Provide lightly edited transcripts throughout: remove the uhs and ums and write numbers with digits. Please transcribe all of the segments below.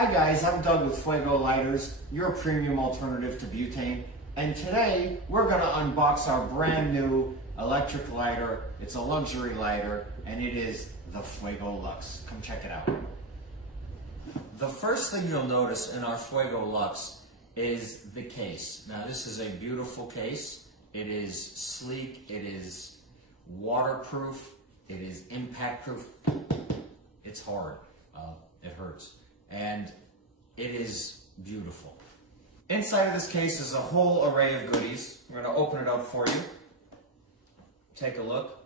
Hi guys, I'm Doug with Fuego Lighters, your premium alternative to butane. And today we're going to unbox our brand new electric lighter. It's a luxury lighter and it is the Fuego Lux. Come check it out. The first thing you'll notice in our Fuego Lux is the case. Now this is a beautiful case. It is sleek, it is waterproof, it is impact proof. It's hard, it hurts, and it is beautiful. Inside of this case is a whole array of goodies. I'm going to open it up for you. Take a look.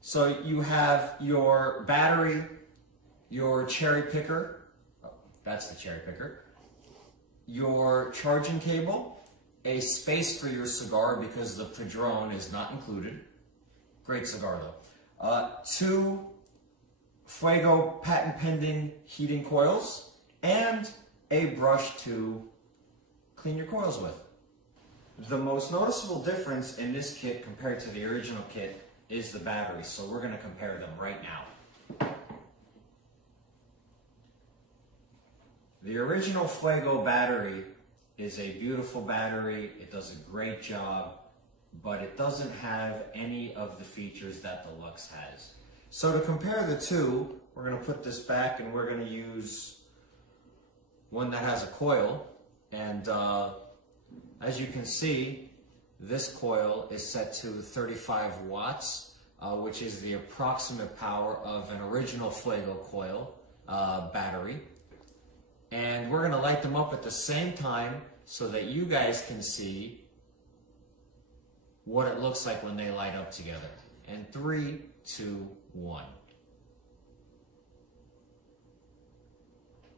So you have your battery, your cherry picker, oh, that's the cherry picker, your charging cable, a space for your cigar because the Padron is not included. Great cigar though. 2 Fuego patent pending heating coils, and a brush to clean your coils with. The most noticeable difference in this kit compared to the original kit is the battery, so we're going to compare them right now. The original Fuego battery is a beautiful battery. It does a great job, but it doesn't have any of the features that the Lux has. So to compare the two, we're going to put this back and we're going to use one that has a coil. And as you can see, this coil is set to 35 watts, which is the approximate power of an original Fuego coil battery. And we're going to light them up at the same time so that you guys can see what it looks like when they light up together. And 3, 2, 1.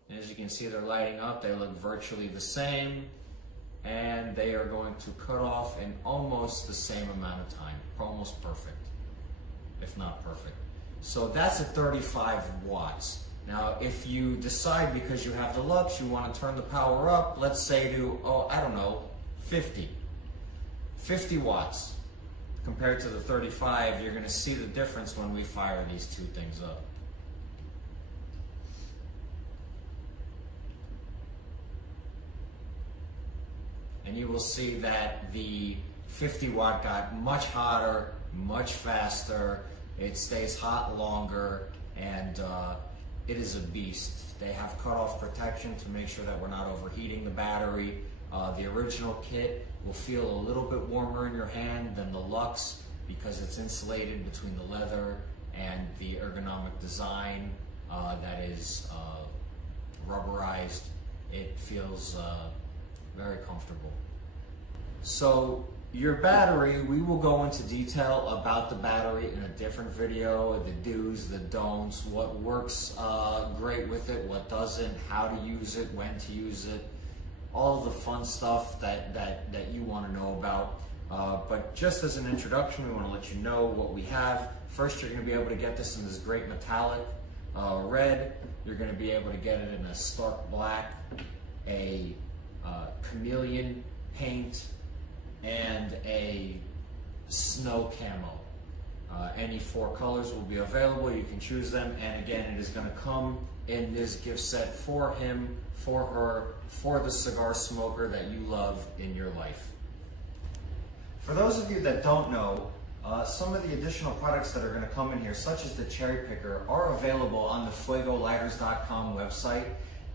And as you can see, they're lighting up. They look virtually the same, and they are going to cut off in almost the same amount of time. Almost perfect, if not perfect. So that's at 35 watts. Now, if you decide, because you have the Lux, you want to turn the power up, let's say to, oh, I don't know, 50 watts. Compared to the 35, you're going to see the difference when we fire these two things up. And you will see that the 50 watt got much hotter, much faster, it stays hot longer, and it is a beast. They have cutoff protection to make sure that we're not overheating the battery. The original kit will feel a little bit warmer in your hand than the Lux because it's insulated between the leather and the ergonomic design that is rubberized. It feels very comfortable. So your battery, we will go into detail about the battery in a different video, the do's, the don'ts, what works great with it, what doesn't, how to use it, when to use it, all the fun stuff that you want to know about. But just as an introduction, we want to let you know what we have. First, you're going to be able to get this in this great metallic red. You're going to be able to get it in a stark black, a chameleon paint, and a snow camo. Any 4 colors will be available. You can choose them, and again, it is going to come in this gift set for him, for her, for the cigar smoker that you love in your life. For those of you that don't know, some of the additional products that are going to come in here, such as the cherry picker, are available on the fuegolighters.com website.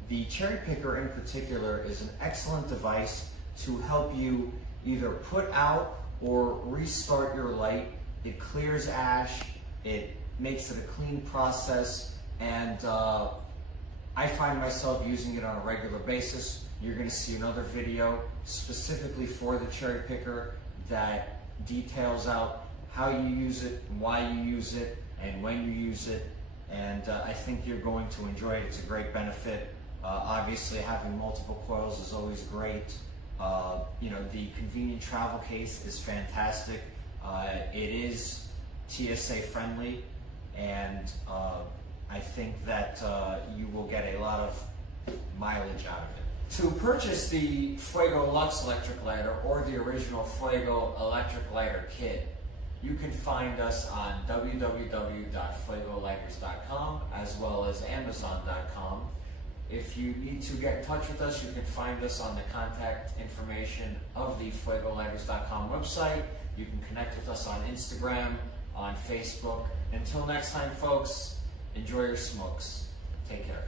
The cherry picker in particular is an excellent device to help you either put out or restart your light. It clears ash, it makes it a clean process, and I find myself using it on a regular basis. You're going to see another video specifically for the cherry picker that details out how you use it, why you use it, and when you use it, and I think you're going to enjoy it. It's a great benefit. Obviously, having multiple coils is always great. You know, the convenient travel case is fantastic. It is TSA friendly, and I think that you will get a lot of mileage out of it. To purchase the Fuego Lux electric lighter or the original Fuego electric lighter kit, you can find us on www.fuegolighters.com as well as amazon.com. If you need to get in touch with us, you can find us on the contact information of the FuegoLighters.com website. You can connect with us on Instagram, on Facebook. Until next time, folks, enjoy your smokes. Take care.